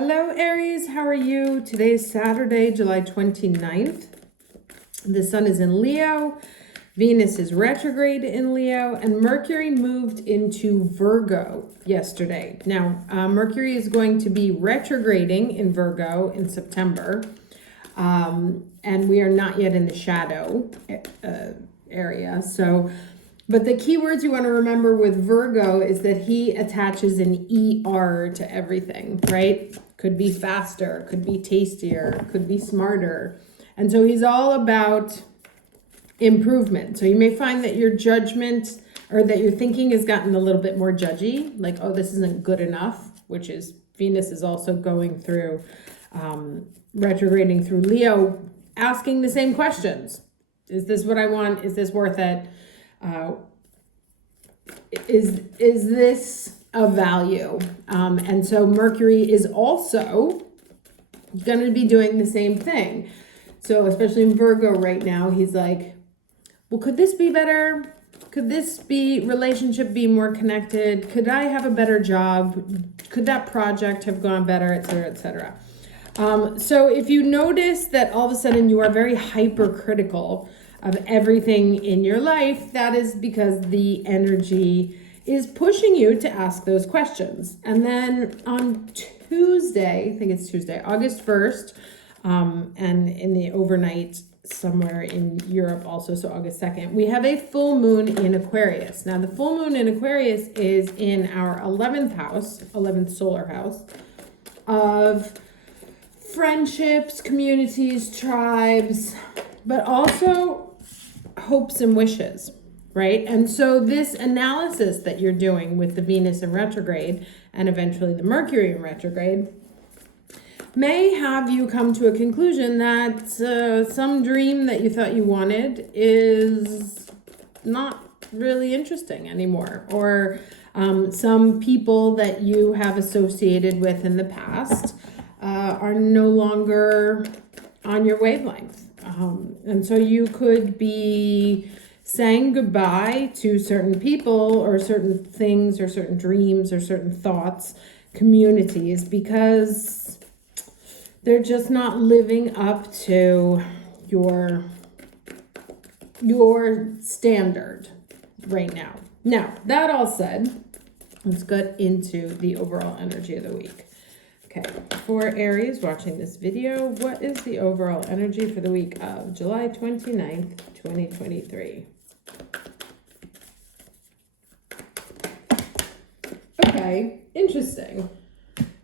Hello, Aries. How are you? Today is Saturday, July 29th. The sun is in Leo. Venus is retrograde in Leo, and Mercury moved into Virgo yesterday. Now, Mercury is going to be retrograding in Virgo in September, and we are not yet in the shadow area. But the key words you want to remember with Virgo is that he attaches an ER to everything, right? Could be faster, could be tastier, could be smarter. And so he's all about improvement. So you may find that your judgment or that your thinking has gotten a little bit more judgy, like, oh, this isn't good enough, which is Venus is also going through, retrograding through Leo, asking the same questions. Is this what I want? Is this worth it? Is this of value? And so Mercury is also going to be doing the same thing. So especially in Virgo right now, he's like, well, could this be better? Could this relationship be more connected? Could I have a better job? Could that project have gone better, et cetera, et cetera. So if you notice that all of a sudden you are very hypercritical of everything in your life, that is because the energy is pushing you to ask those questions. And then on Tuesday, I think it's Tuesday, August 1st, and in the overnight somewhere in Europe also, so August 2nd, we have a full moon in Aquarius. Now, the full moon in Aquarius is in our 11th house, 11th solar house, of friendships, communities, tribes, but also hopes and wishes, right? And so this analysis that you're doing with the Venus in retrograde and eventually the Mercury in retrograde may have you come to a conclusion that some dream that you thought you wanted is not really interesting anymore, or some people that you have associated with in the past are no longer on your wavelength. And so you could be saying goodbye to certain people or certain things or certain dreams or certain thoughts, communities, because they're just not living up to your standard right now. Now, that all said, let's get into the overall energy of the week. Okay, for Aries watching this video, what is the overall energy for the week of July 29th, 2023? Okay, interesting.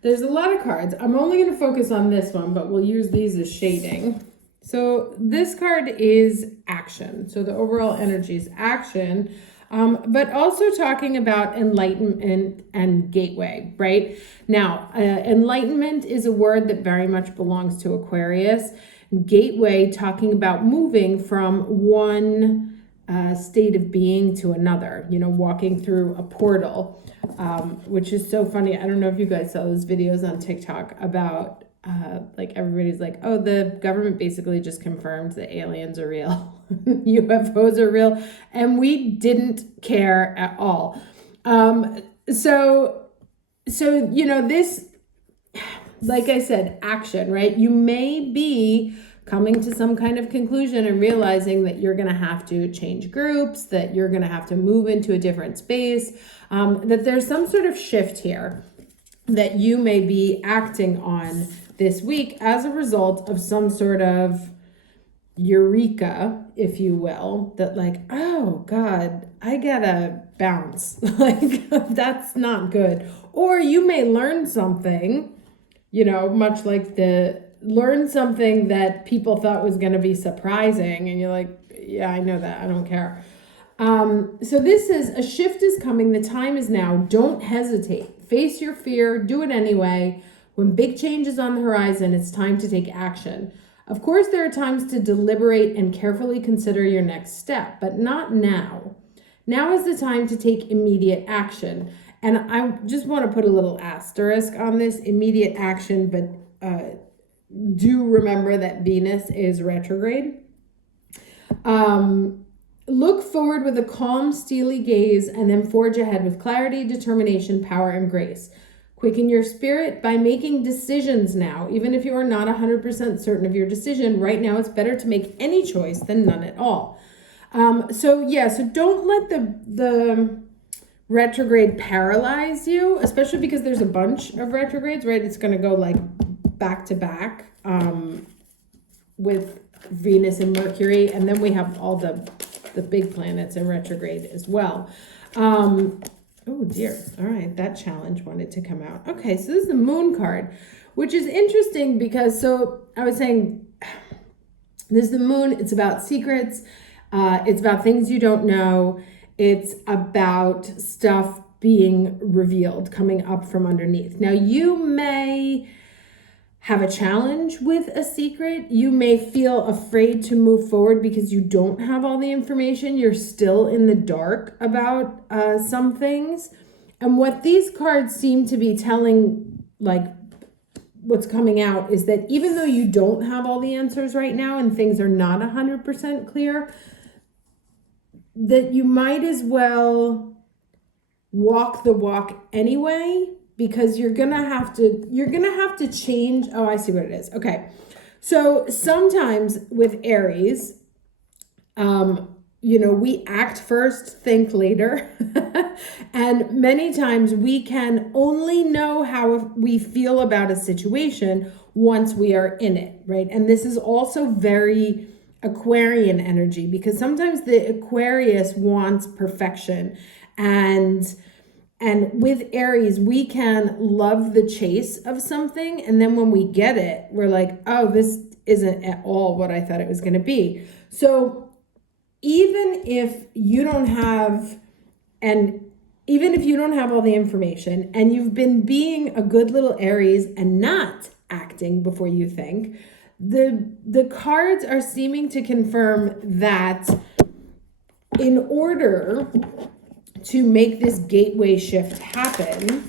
There's a lot of cards. I'm only going to focus on this one, but we'll use these as shading. So this card is action. So the overall energy is action, but also talking about enlightenment and gateway, right? Now, enlightenment is a word that very much belongs to Aquarius. Gateway, talking about moving from one state of being to another, walking through a portal, which is so funny. I don't know if you guys saw those videos on TikTok about like everybody's like, oh, the government basically just confirmed that aliens are real, UFOs are real, and we didn't care at all. So this, like I said, action, right? You may be coming to some kind of conclusion and realizing that you're going to have to change groups, that you're going to have to move into a different space, that there's some sort of shift here that you may be acting on this week as a result of some sort of eureka, if you will, that like, oh God, I gotta bounce. Like, that's not good. Or you may learn something, much like learn something that people thought was going to be surprising. And you're like, yeah, I know that. I don't care. So this is a shift is coming. The time is now. Don't hesitate. Face your fear. Do it anyway. When big change is on the horizon, it's time to take action. Of course, there are times to deliberate and carefully consider your next step, but not now. Now is the time to take immediate action. And I just want to put a little asterisk on this immediate action, but do remember that Venus is retrograde. Look forward with a calm, steely gaze, and then forge ahead with clarity, determination, power, and grace. Quicken your spirit by making decisions now. Even if you are not 100% certain of your decision, right now it's better to make any choice than none at all. So don't let the retrograde paralyze you, especially because there's a bunch of retrogrades, right? It's going to go like back to back with Venus and Mercury, and then we have all the big planets in retrograde as well. Oh dear. All right, that challenge wanted to come out. Okay, so this is the Moon card, which is interesting because, so I was saying, this is the Moon. It's about secrets. It's about things you don't know. It's about stuff being revealed, coming up from underneath. Now, you may have a challenge with a secret. You may feel afraid to move forward because you don't have all the information. You're still in the dark about some things. And what these cards seem to be telling, like what's coming out, is that even though you don't have all the answers right now and things are not 100% clear, that you might as well walk the walk anyway, because you're gonna have to change. Oh, I see what it is. Okay. So sometimes with Aries, we act first, think later. And many times we can only know how we feel about a situation once we are in it, right? And this is also very Aquarian energy, because sometimes the Aquarius wants perfection, and with Aries, we can love the chase of something, and then when we get it, we're like, oh, this isn't at all what I thought it was going to be. So even if you don't have all the information, and you've been being a good little Aries and not acting before you think, the cards are seeming to confirm that in order to make this gateway shift happen,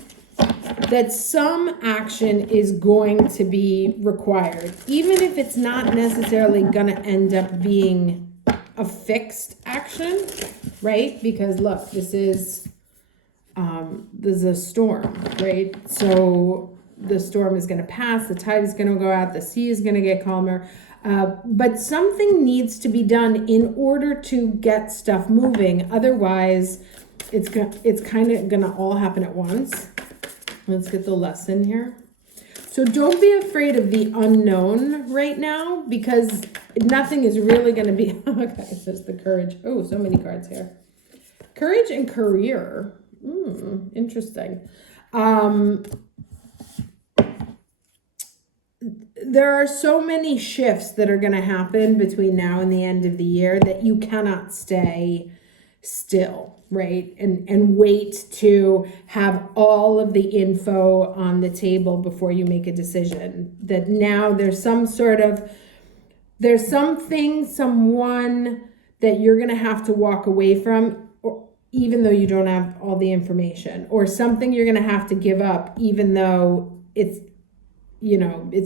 that some action is going to be required, even if it's not necessarily going to end up being a fixed action, right? Because look, this is a storm, right? So the storm is going to pass, the tide is going to go out, the sea is going to get calmer. But something needs to be done in order to get stuff moving. Otherwise, it's kind of going to all happen at once. Let's get the lesson here. So don't be afraid of the unknown right now, because nothing is really going to be... Okay, it says the courage. Oh, so many cards here. Courage and career. Interesting. There are so many shifts that are going to happen between now and the end of the year that you cannot stay still, right? And wait to have all of the info on the table before you make a decision. That now there's something, someone that you're going to have to walk away from, or even though you don't have all the information, or something you're going to have to give up, even though it's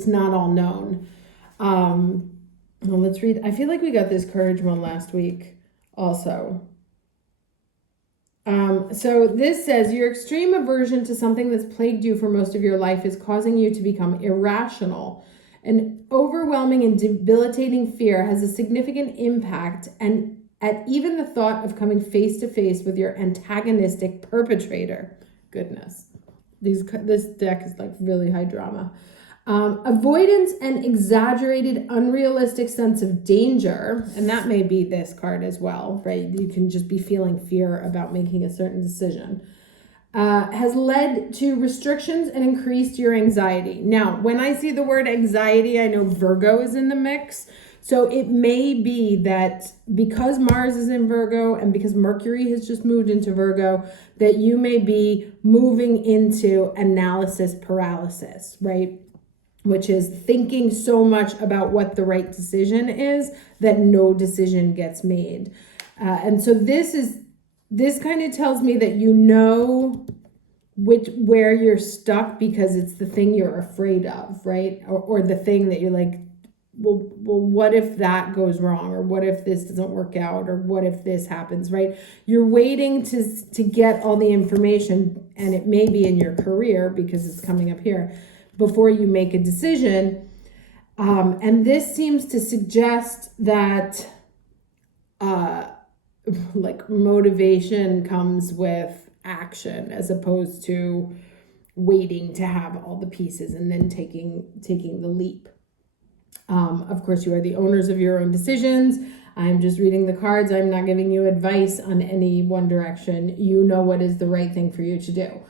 not all known. Well, let's read. I feel like we got this courage one last week also. So this says, your extreme aversion to something that's plagued you for most of your life is causing you to become irrational. An overwhelming and debilitating fear has a significant impact, and at even the thought of coming face to face with your antagonistic perpetrator. Goodness. This deck is like really high drama. Avoidance and exaggerated, unrealistic sense of danger, and that may be this card as well, right? You can just be feeling fear about making a certain decision, has led to restrictions and increased your anxiety. Now, when I see the word anxiety, I know Virgo is in the mix. So it may be that because Mars is in Virgo and because Mercury has just moved into Virgo, that you may be moving into analysis paralysis, right? Which is thinking so much about what the right decision is that no decision gets made. And so this kind of tells me that you know where you're stuck because it's the thing you're afraid of, right? Or the thing that you're like, what if that goes wrong, or what if this doesn't work out, or what if this happens, right? You're waiting to get all the information, and it may be in your career because it's coming up here, before you make a decision. And this seems to suggest that like motivation comes with action, as opposed to waiting to have all the pieces and then taking the leap. Of course, you are the owners of your own decisions. I'm just reading the cards. I'm not giving you advice on any one direction. You know what is the right thing for you to do.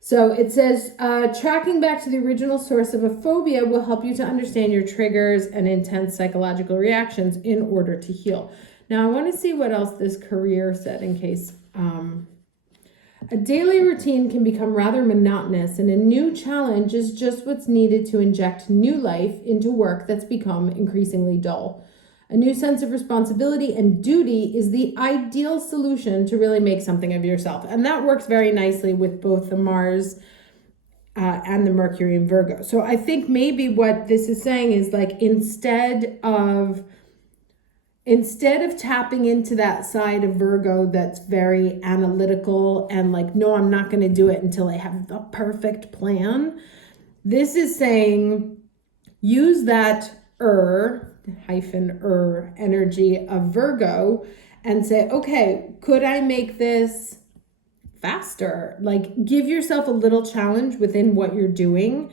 So it says, tracking back to the original source of a phobia will help you to understand your triggers and intense psychological reactions in order to heal. Now, I want to see what else this career said in case. A daily routine can become rather monotonous, and a new challenge is just what's needed to inject new life into work that's become increasingly dull. A new sense of responsibility and duty is the ideal solution to really make something of yourself. And that works very nicely with both the Mars and the Mercury in Virgo. So I think maybe what this is saying is, like, instead of tapping into that side of Virgo that's very analytical and like, no, I'm not going to do it until I have the perfect plan, this is saying use that energy of Virgo and say, okay, could I make this faster? Like, give yourself a little challenge within what you're doing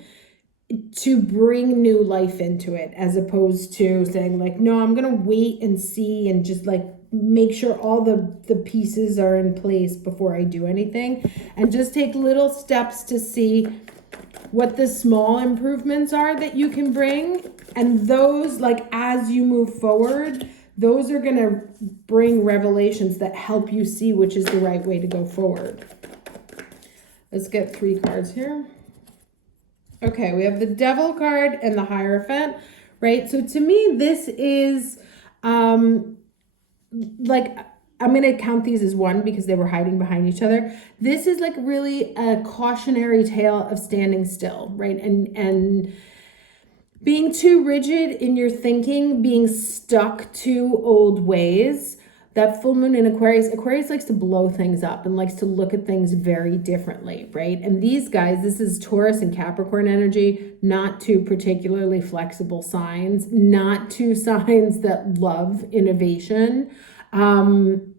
to bring new life into it, as opposed to saying like, no, I'm gonna wait and see and just like make sure all the pieces are in place before I do anything, and just take little steps to see what the small improvements are that you can bring. And those, like, as you move forward, those are gonna bring revelations that help you see which is the right way to go forward. Let's get 3 cards here. Okay, we have the Devil card and the Hierophant, right? So to me, this is like, I'm going to count these as one because they were hiding behind each other. This is like really a cautionary tale of standing still, right? And being too rigid in your thinking, being stuck to old ways. That full moon in Aquarius likes to blow things up and likes to look at things very differently, right? And these guys, this is Taurus and Capricorn energy, not two particularly flexible signs, not two signs that love innovation. And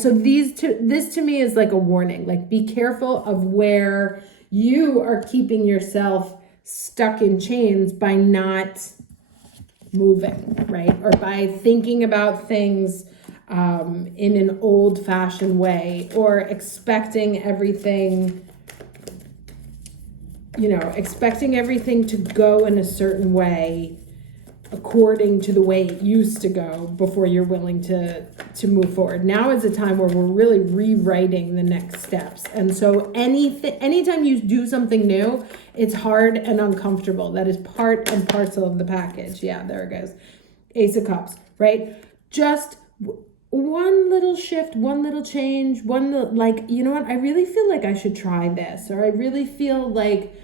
so this to me is like a warning, like, be careful of where you are keeping yourself stuck in chains by not moving, right? Or by thinking about things in an old-fashioned way, or expecting everything to go in a certain way according to the way it used to go before you're willing to move forward. Now is a time where we're really rewriting the next steps. And so anytime you do something new, it's hard and uncomfortable. That is part and parcel of the package. Yeah, there it goes. Ace of Cups, right? Just one little shift, one little change, like, you know what? I really feel like I should try this, or I really feel like,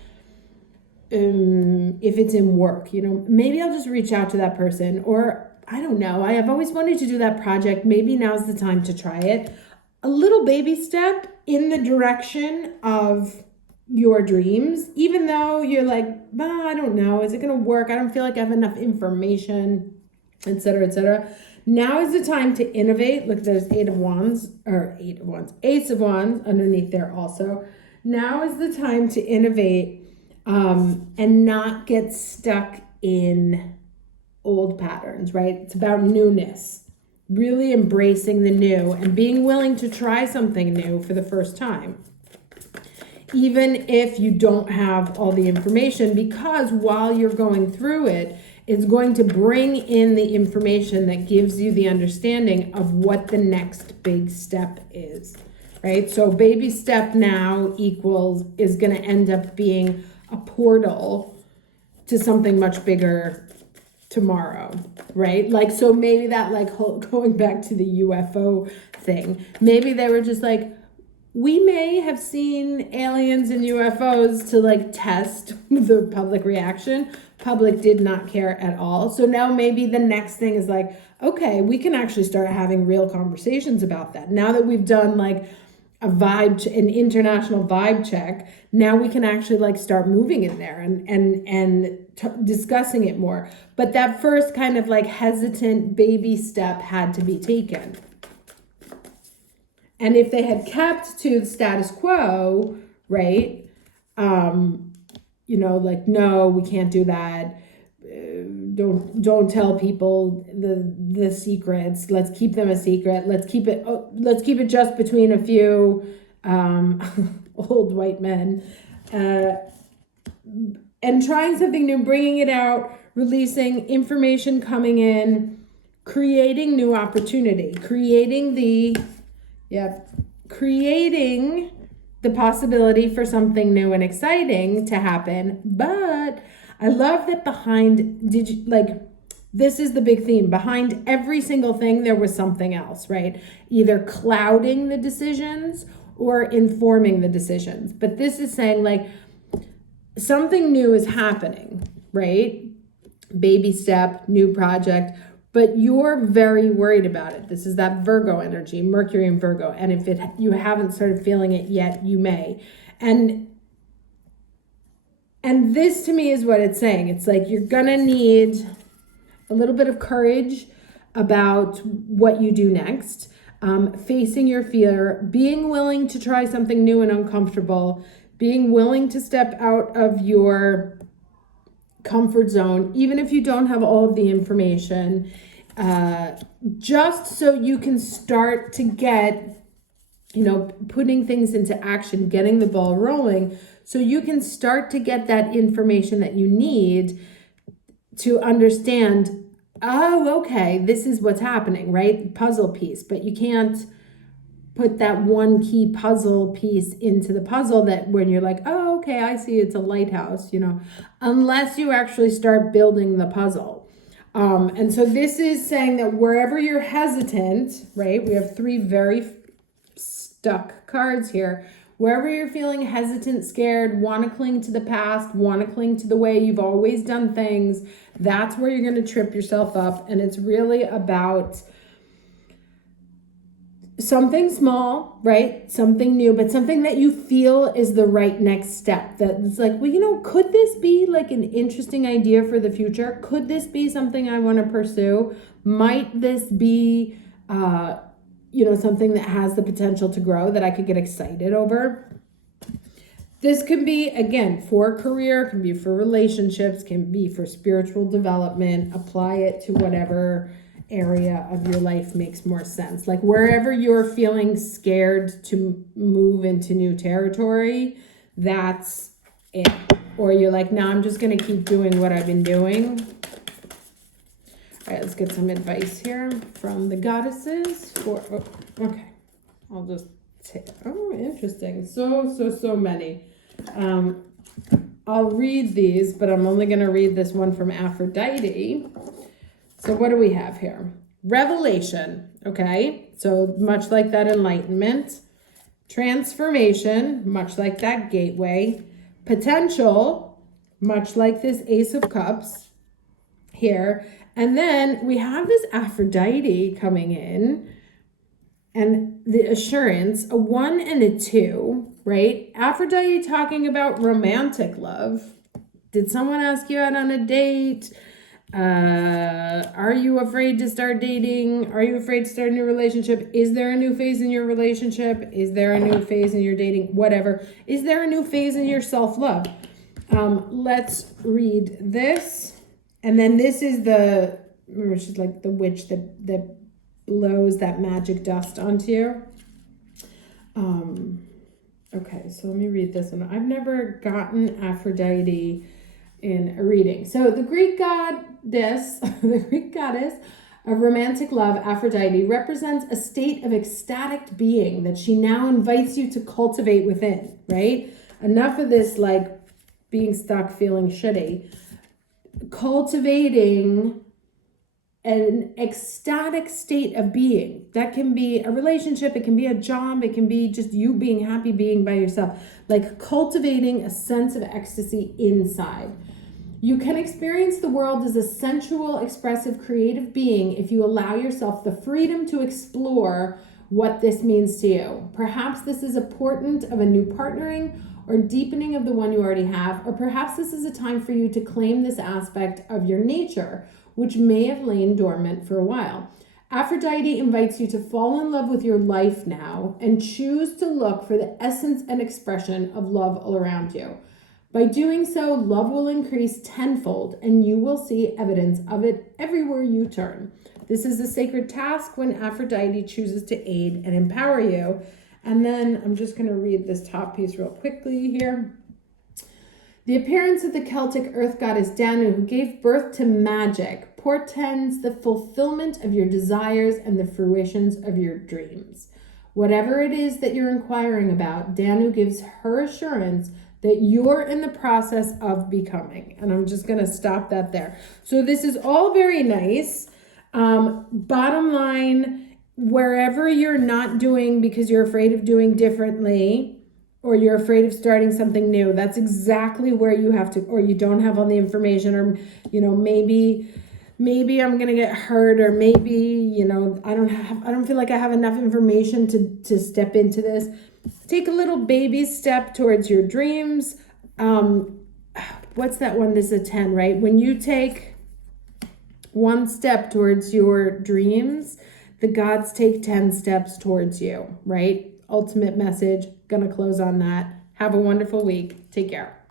if it's in work, maybe I'll just reach out to that person, or I don't know, I have always wanted to do that project. Maybe now's the time to try it. A little baby step in the direction of your dreams, even though you're like, I don't know, is it going to work? I don't feel like I have enough information, etc., etc. Now is the time to innovate. Look, there's Ace of Wands underneath there also. Now is the time to innovate, and not get stuck in old patterns, right? It's about newness, really embracing the new and being willing to try something new for the first time, even if you don't have all the information, because while you're going through it, it's going to bring in the information that gives you the understanding of what the next big step is, right? So baby step now is going to end up being a portal to something much bigger tomorrow, right? Like, so maybe that, like, going back to the UFO thing, maybe they were just like, we may have seen aliens and UFOs to like test the public reaction, public did not care at all. So now maybe the next thing is like, okay, we can actually start having real conversations about that. Now that we've done like an international vibe check, now we can actually like start moving in there and discussing it more. But that first kind of like hesitant baby step had to be taken. And if they had kept to the status quo, right? Like, no, we can't do that. Don't tell people the secrets. Let's keep them a secret. Let's keep it just between a few old white men. And trying something new, bringing it out, releasing information coming in, creating new opportunity, creating the possibility for something new and exciting to happen. But I love that this is the big theme. Behind every single thing, there was something else, right? Either clouding the decisions or informing the decisions. But this is saying like something new is happening, right? Baby step, new project, but you're very worried about it. This is that Virgo energy, Mercury and Virgo. And if you haven't started feeling it yet, you may. And this to me is what it's saying. It's like you're gonna need a little bit of courage about what you do next, facing your fear, being willing to try something new and uncomfortable, being willing to step out of your comfort zone, even if you don't have all of the information, just so you can start to get, putting things into action, getting the ball rolling, so you can start to get that information that you need to understand, oh, okay, this is what's happening, right? Puzzle piece, but you can't put that one key puzzle piece into the puzzle that when you're like, oh, okay, I see it's a lighthouse, unless you actually start building the puzzle. And so this is saying that wherever you're hesitant, right? We have 3 very stuck cards here. Wherever you're feeling hesitant, scared, want to cling to the past, want to cling to the way you've always done things, that's where you're going to trip yourself up. And it's really about something small, right? Something new, but something that you feel is the right next step. That it's like, well, could this be like an interesting idea for the future? Could this be something I want to pursue? Might this be, something that has the potential to grow that I could get excited over? This can be, again, for career, can be for relationships, can be for spiritual development. Apply it to whatever area of your life makes more sense. Like wherever you're feeling scared to move into new territory, that's it. Or you're like, no, I'm just going to keep doing what I've been doing. All right, let's get some advice here from the goddesses. Okay, I'll just take, interesting. So many. I'll read these, but I'm only going to read this one from Aphrodite. So what do we have here? Revelation, okay? So much like that enlightenment. Transformation, much like that gateway. Potential, much like this Ace of Cups here. And then we have this Aphrodite coming in. And the assurance, a 1 and a 2, right? Aphrodite talking about romantic love. Did someone ask you out on a date? Are you afraid to start dating? Are you afraid to start a new relationship? Is there a new phase in your relationship? Is there a new phase in your dating? Whatever. Is there a new phase in your self-love? Let's read this. And then this is remember she's like the witch that blows that magic dust onto you. Okay, so let me read this one. I've never gotten Aphrodite in a reading. So the Greek goddess of romantic love, Aphrodite, represents a state of ecstatic being that she now invites you to cultivate within, right? Enough of this like being stuck, feeling shitty. Cultivating an ecstatic state of being. That can be a relationship, it can be a job, it can be just you being happy being by yourself. Like cultivating a sense of ecstasy inside. You can experience the world as a sensual, expressive, creative being if you allow yourself the freedom to explore what this means to you. Perhaps this is a portent of a new partnering or deepening of the one you already have, or perhaps this is a time for you to claim this aspect of your nature, which may have lain dormant for a while. Aphrodite invites you to fall in love with your life now and choose to look for the essence and expression of love all around you. By doing so, love will increase tenfold and you will see evidence of it everywhere you turn. This is a sacred task when Aphrodite chooses to aid and empower you. And then I'm just going to read this top piece real quickly here. The appearance of the Celtic earth goddess Danu, who gave birth to magic, portends the fulfillment of your desires and the fruitions of your dreams. Whatever it is that you're inquiring about, Danu gives her assurance that you're in the process of becoming. And I'm just going to stop that there. So this is all very nice. Bottom line, wherever you're not doing because you're afraid of doing differently, or you're afraid of starting something new, that's exactly where you have to, or you don't have all the information, or, maybe I'm going to get hurt, or maybe, I don't feel like I have enough information to step into this. Take a little baby step towards your dreams. What's that one? This is a 10, right? When you take one step towards your dreams, the gods take 10 steps towards you, right? Ultimate message. Gonna close on that. Have a wonderful week. Take care.